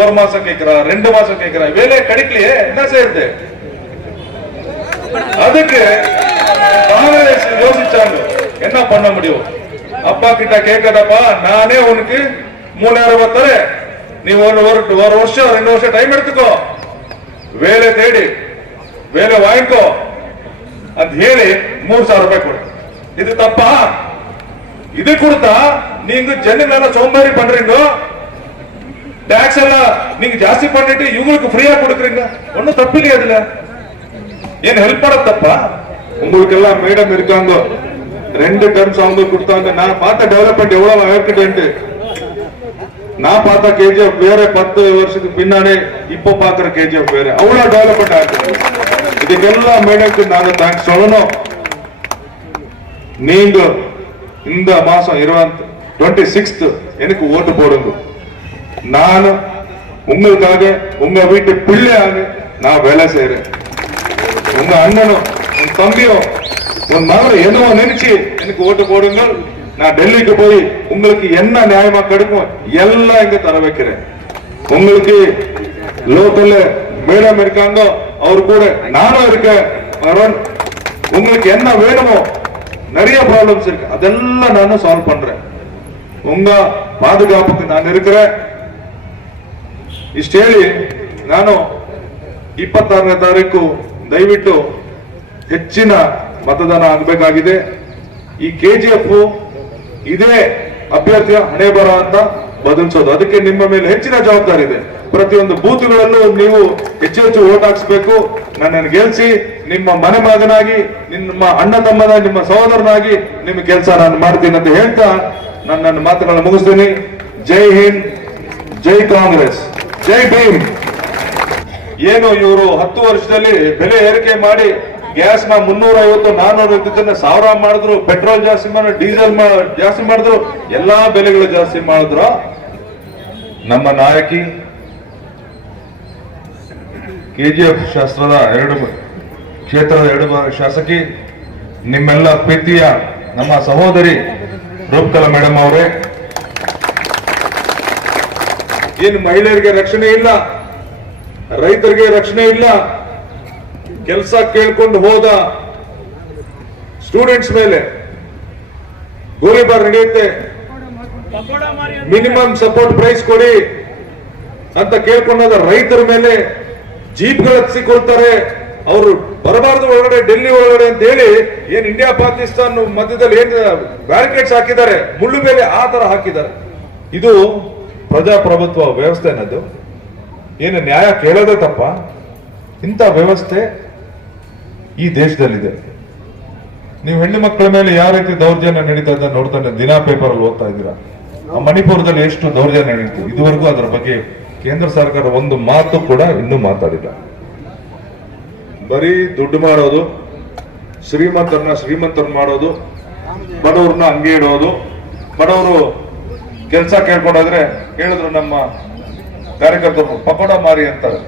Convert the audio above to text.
ஒரு மாசம் கேட்கிறா, 2 மாசம் கேட்கிறா, வேலையை கிடைக்கலையே, என்ன செய்யறது? அதுக்கு காங்கிரஸ் யோசிச்சாங்க, என்ன பண்ண முடியும்? அப்பா கிட்ட கேட்காதப்பா, நானே உனக்கு 3000 ரூபாய் தரேன், நீ ஒரு வருஷம் 2 வருஷம் டைம் எடுத்துக்கோ, வேலை தேடி வேலை வாங்கிக்கೋ ಅಂತ ಹೇಳಿ 3000 ರೂಪಾಯಿ ಕೊಡು. ಇದು ತಪ್ಪಾ? இது கொடுத்தா நீங்க ஜனங்கள சோம்பேறி பண்றீங்க, டாக்ஸ் எல்லாம் நீங்க ஜாஸ்தி பண்ணிட்டு இவங்களுக்கு ஃப்ரீயா கொடுக்குறீங்க. ஒன்னும் தப்பில்லையே அதுல. ஏன் ஹெல்ப் பண்ண தப்பா? உங்களுக்கு எல்லாம் மேடம் இருக்காங்க, 2 டர்ம்ஸ் அவங்க கொடுத்தாங்க. நான் பார்த்த டெவலப்மெண்ட் எவ்வளவு ஆயிருக்குன்னு. நான் பார்த்த கேஜிஎஃப் வேற 10 வருஷத்துக்கு பின்னாடி இப்ப பாக்குற கேஜிஎஃப் வேற. அவ்வளவு டெவலப்மெண்ட் ஆயிருக்கு. இதுக்கெல்லாம் மேடம்க்கு நாங்க தேங்க்ஸ் சொல்லணும். நீங்க இந்த மாசம் 26th எனக்கு ஓட்டு போடுங்க. நான் உங்களுக்காக உங்க வீட்டு பிள்ளையாக நான் வேலை செய்யறேன். உங்க அண்ணனும் உங்க தம்பியும் உன் மகன் என்னவோ நினைச்சு எனக்கு ஓட்டு போடுங்க. நான் டெல்லிக்கு போய் உங்களுக்கு என்ன நியாயமா கிடைக்கும் எல்லாம் இங்க தர வைக்கிறேன். உங்களுக்கு லோக்கல்ல மேடம் இருக்காங்க, அவரு கூட நானும் இருக்கேன். உங்களுக்கு என்ன வேணுமோ, நிறைய ப்ராப்ளம்ஸ் இருக்கு, அதெல்லாம் நானும் சால்வ் பண்றேன். உங்க பாதுகாப்புக்கு நான் இருக்கிறேன். ಇಷ್ಟು ಹೇಳಿ ನಾನು 26ನೇ ತಾರೀಕು ದಯವಿಟ್ಟು ಹೆಚ್ಚಿನ ಮತದಾನ ಆಗಬೇಕಾಗಿದೆ. ಈ ಕೆಜಿಎಫ್ ಇದೇ ಅಭ್ಯರ್ಥಿಯ ಹಣೆ ಬರ ಅಂತ ಬದಲಿಸೋದು. ಅದಕ್ಕೆ ನಿಮ್ಮ ಮೇಲೆ ಹೆಚ್ಚಿನ ಜವಾಬ್ದಾರಿ ಇದೆ. ಪ್ರತಿಯೊಂದು ಬೂತ್ಗಳಲ್ಲೂ ನೀವು ಹೆಚ್ಚು ಹೆಚ್ಚು ಓಟ್ ಹಾಕ್ಸ್ಬೇಕು. ನನ್ನನ್ನು ಗೆಲ್ಸಿ ನಿಮ್ಮ ಮನೆ ಮಗನಾಗಿ, ನಿಮ್ಮ ಅಣ್ಣ ತಮ್ಮನಾಗಿ, ನಿಮ್ಮ ಸಹೋದರನಾಗಿ ನಿಮ್ಮ ಕೆಲಸ ನಾನು ಮಾಡ್ತೀನಿ ಅಂತ ಹೇಳ್ತಾ ನನ್ನ ಮಾತುಗಳನ್ನು ಮುಗಿಸ್ತೀನಿ. ಜೈ ಹಿಂದ್, ಜೈ ಕಾಂಗ್ರೆಸ್, ಜೈ ಭೀಮ್. ಏನು ಇವರು 10 ವರ್ಷದಲ್ಲಿ ಬೆಲೆ ಏರಿಕೆ ಮಾಡಿ ಗ್ಯಾಸ್ ನ 350 400 ಇದ್ದನ್ನ 1000 ಮಾಡಿದ್ರು, ಪೆಟ್ರೋಲ್ ಜಾಸ್ತಿ ಮಾಡಿದ್ರು, ಡೀಸೆಲ್ ಜಾಸ್ತಿ ಮಾಡಿದ್ರು, ಎಲ್ಲಾ ಬೆಲೆಗಳು ಜಾಸ್ತಿ ಮಾಡಿದ್ರು. ನಮ್ಮ ನಾಯಕಿ ಕೆಜಿಎಫ್ ಶಾಸ್ತ್ರದ 2 ಕ್ಷೇತ್ರದ 2 ಬಾರಿ ಶಾಸಕಿ, ನಿಮ್ಮೆಲ್ಲ ಪ್ರೀತಿಯ ನಮ್ಮ ಸಹೋದರಿ ರೂಪಕಲಾ ಮೇಡಮ್ ಅವರೇ, ಏನು ಮಹಿಳೆಯರಿಗೆ ರಕ್ಷಣೆ ಇಲ್ಲ, ರೈತರಿಗೆ ರಕ್ಷಣೆ ಇಲ್ಲ, ಕೆಲಸ ಕೇಳ್ಕೊಂಡು ಹೋದ ಸ್ಟೂಡೆಂಟ್ಸ್ ಮೇಲೆ ಗೋಲಿಬಾರ್ ನಡೆಯುತ್ತೆ, ಮಿನಿಮಮ್ ಸಪೋರ್ಟ್ ಪ್ರೈಸ್ ಕೊಡಿ ಅಂತ ಕೇಳ್ಕೊಂಡಾಗ ರೈತರ ಮೇಲೆ ಜೀಪ್ಗಳು ಹಚ್ಚಿಕೊಳ್ತಾರೆ. ಅವರು ಬರಬಾರದು ಒಳಗಡೆ, ಡೆಲ್ಲಿ ಒಳಗಡೆ ಅಂತ ಹೇಳಿ ಏನ್ ಇಂಡಿಯಾ ಪಾಕಿಸ್ತಾನ ಮಧ್ಯದಲ್ಲಿ ಏನ್ ಬ್ಯಾರಿಕೇಡ್ಸ್ ಹಾಕಿದ್ದಾರೆ, ಮುಳ್ಳು ಬೇಲೆ ಆ ತರ ಹಾಕಿದ್ದಾರೆ. ಇದು ಪ್ರಜಾಪ್ರಭುತ್ವ ವ್ಯವಸ್ಥೆ ಅನ್ನೋದು ಏನು ನ್ಯಾಯ ಕೇಳೋದೇ ತಪ್ಪ? ಇಂಥ ವ್ಯವಸ್ಥೆ ಈ ದೇಶದಲ್ಲಿದೆ. ನೀವು ಹೆಣ್ಣು ಮಕ್ಕಳ ಮೇಲೆ ಯಾವ ರೀತಿ ದೌರ್ಜನ್ಯ ನಡೀತಾ ಇದೆ ನೋಡ್ತಾನೆ, ದಿನಾ ಪೇಪರ್ ಅಲ್ಲಿ ಓದ್ತಾ ಇದ್ದೀರಾ. ಮಣಿಪುರದಲ್ಲಿ ಎಷ್ಟು ದೌರ್ಜನ್ಯ ನಡೀತು, ಇದುವರೆಗೂ ಅದರ ಬಗ್ಗೆ ಕೇಂದ್ರ ಸರ್ಕಾರ ಒಂದು ಮಾತು ಕೂಡ ಇನ್ನೂ ಮಾತಾಡಿಲ್ಲ. ಬರೀ ದುಡ್ಡು ಮಾಡೋದು, ಶ್ರೀಮಂತರನ್ನ ಮಾಡೋದು, ಬಡವ್ರನ್ನ ಹಂಗೆ ಇಡೋದು. ಬಡವರು ಕೆಲಸ ಕೇಳ್ಕೊಂಡೋದ್ರೆ ಹೇಳಿದ್ರು ನಮ್ಮ ಕಾರ್ಯಕರ್ತರು, ಪಕೋಡ ಮಾರಿ ಅಂತಾರೆ.